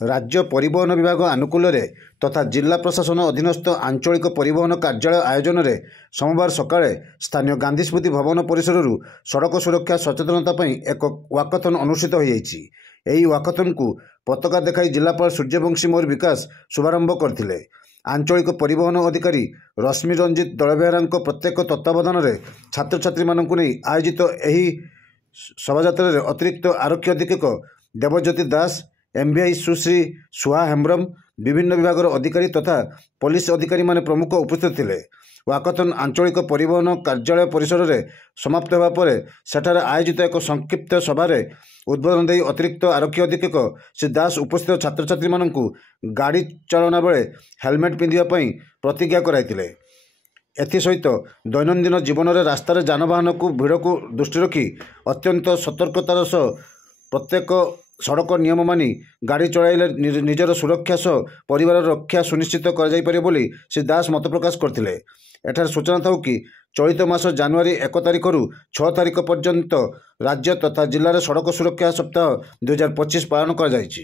राज्य परिवहन विभाग आनुकूल तथा जिला प्रशासन अधीनस्थ आंचलिक परिवहन कार्यालय आयोजन में सोमवार सकाळे स्थानीय गांधी स्मृति भवन परिसर सड़क सुरक्षा सचेतनता एक वाकाथन अनुष्ठित होई। वाकाथन को पताका देखाई जिलापाल सूर्यवंशी मौर्य विकास शुभारंभ करथिले। आंचलिक परिवहन अधिकारी रश्मि रंजित दलबेहरा प्रत्येक तत्वावधान में छात्र छात्री मानक नहीं आयोजित यह शोभायात्रा रे अतिरिक्त आरक्षी अधीक्षक देवज्योति दास, एमवीआई सुश्री सुहा हेम्ब्रम, विभिन्न विभाग अधिकारी तथा पुलिस अधिकारी माने प्रमुख उपस्थित थिले। वाकाथन आंचलिक परिवहन कार्यालय परिसर में समाप्त होगा पर सेठारे आयोजित एक संक्षिप्त सभार उद्बोधन दे अतिरिक्त आरक्षी अधीक्षक श्री दास उपस्थित छात्र छात्री मानक गाड़ी चालना बेले हेलमेट पिंधिबा प्रतिज्ञा कराइतिले। एसहित दैनंदिन जीवन में रास्तार जानवाहन को भिड़ को दृष्टि रखी अत्यंत सतर्कतार सह प्रत्येक सड़क नियम मानि गाड़ी चलाइले निजर सुरक्षा सह परिवार रक्षा सुनिश्चित कर बोली श्री दास मत प्रकाश करथिले। एठार सूचना था कि चलित मास जनवरी 1 तारिख रु 6 तारिख पर्यंत राज्य तथा जिले सड़क सुरक्षा सप्ताह 2025 पालन कर जाइछि।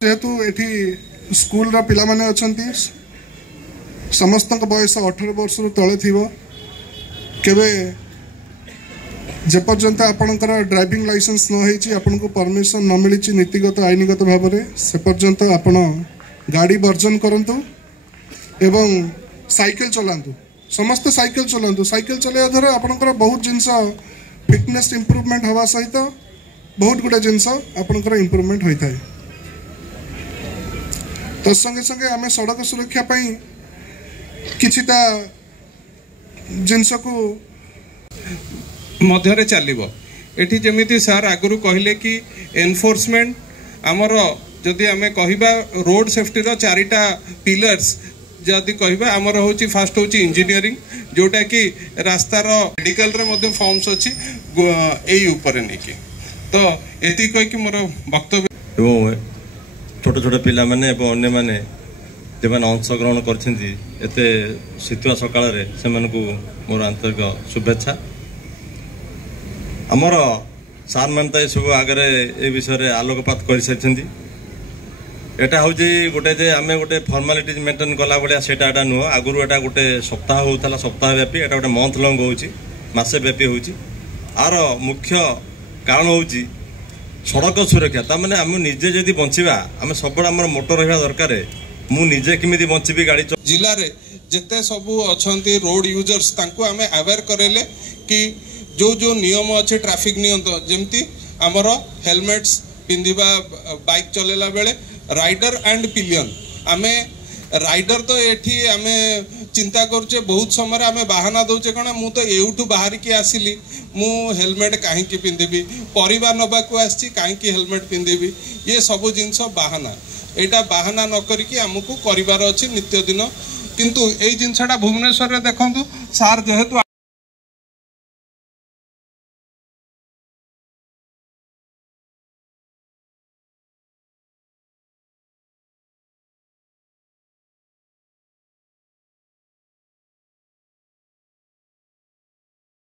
जेहेतु एठी स्कूल रा पिला माने अछंती समस्त बयस 18 वर्ष तले थिबो केबे जेपर्यंत आपणकर ड्राइविंग लाइसेंस न होईछि आपनको परमिशन न मिलिछि नीतिगत आईनगत भाव में से पर्यंत आपण गाड़ी वर्जन करंतु एवं साइकिल चलांतु। समस्त साइकिल चलांतु। साइकिल चलाया द्वारा आपणकर बहुत जिनस फिटनेस इंप्रूवमेंट हवा सहित बहुत गुडा जिनस आपणकर इंप्रूवमेंट होई थाए। तो संगे संगे आमे सड़क सुरक्षा पई किछिटा जिनस को मध्य चलो ये जमी सार आगु कहले कि एनफोर्समेंट आमर जदि आम कहवा रोड सेफ्टी चारिटा पिलर्स जदि कहवा आमर हूँ फास्ट हूँ इंजीनियरिंग जोटा कि रास्तार मेडिकल रे फॉर्म्स अच्छी ऊपर नहीं तो ये कहीकि मोर वक्तव्य छोट छोट पिला माने अन्य माने जो अंशग्रहण करते शीतुआ सकाळ से मोर आंतरिक शुभेच्छा। आमर सार मान तो सब आगे ए विषय आलोकपात कर सारी एटा हूँ गोटे जे आम गोटे फर्मालिटी मेंटेन कला भाया सेटा नुह आगुरी एटा गोटे सप्ताह होता सप्ताह व्यापी एटा गोटे मंथ लंग होसे व्यापी आर मुख्य कारण हूँ सड़क सुरक्षा ताने आम निजे जदि बंचा आम सब मोटर रहा दरकार मु निजे किमिति बंचबी गाड़ी जिले में जिते सब अच्छा रोड यूजर्स तांको आम अवेयर करेले कि जो जो नियम अच्छे ट्रैफिक नियम जमती आमर हेलमेट्स पिंधिबा बाइक चलेला बेले राइडर एंड पिलियन आमे राइडर तो एठी आमे चिंता करुचे बहुत समय आमे बहाना दौचे कण मु तो एउठू बाहर की आसिली मु हेलमेट कहीं पिंधिबी परिवार नबाकू आसी कहीं हेलमेट पिंधिबी ये सब जिनस बहाना एटा बहाना न करिकी आमको करिवार अछि नित्य दिन किंतु ए जिनसटा भुवनेश्वर रे देखंतु सार जेहेतु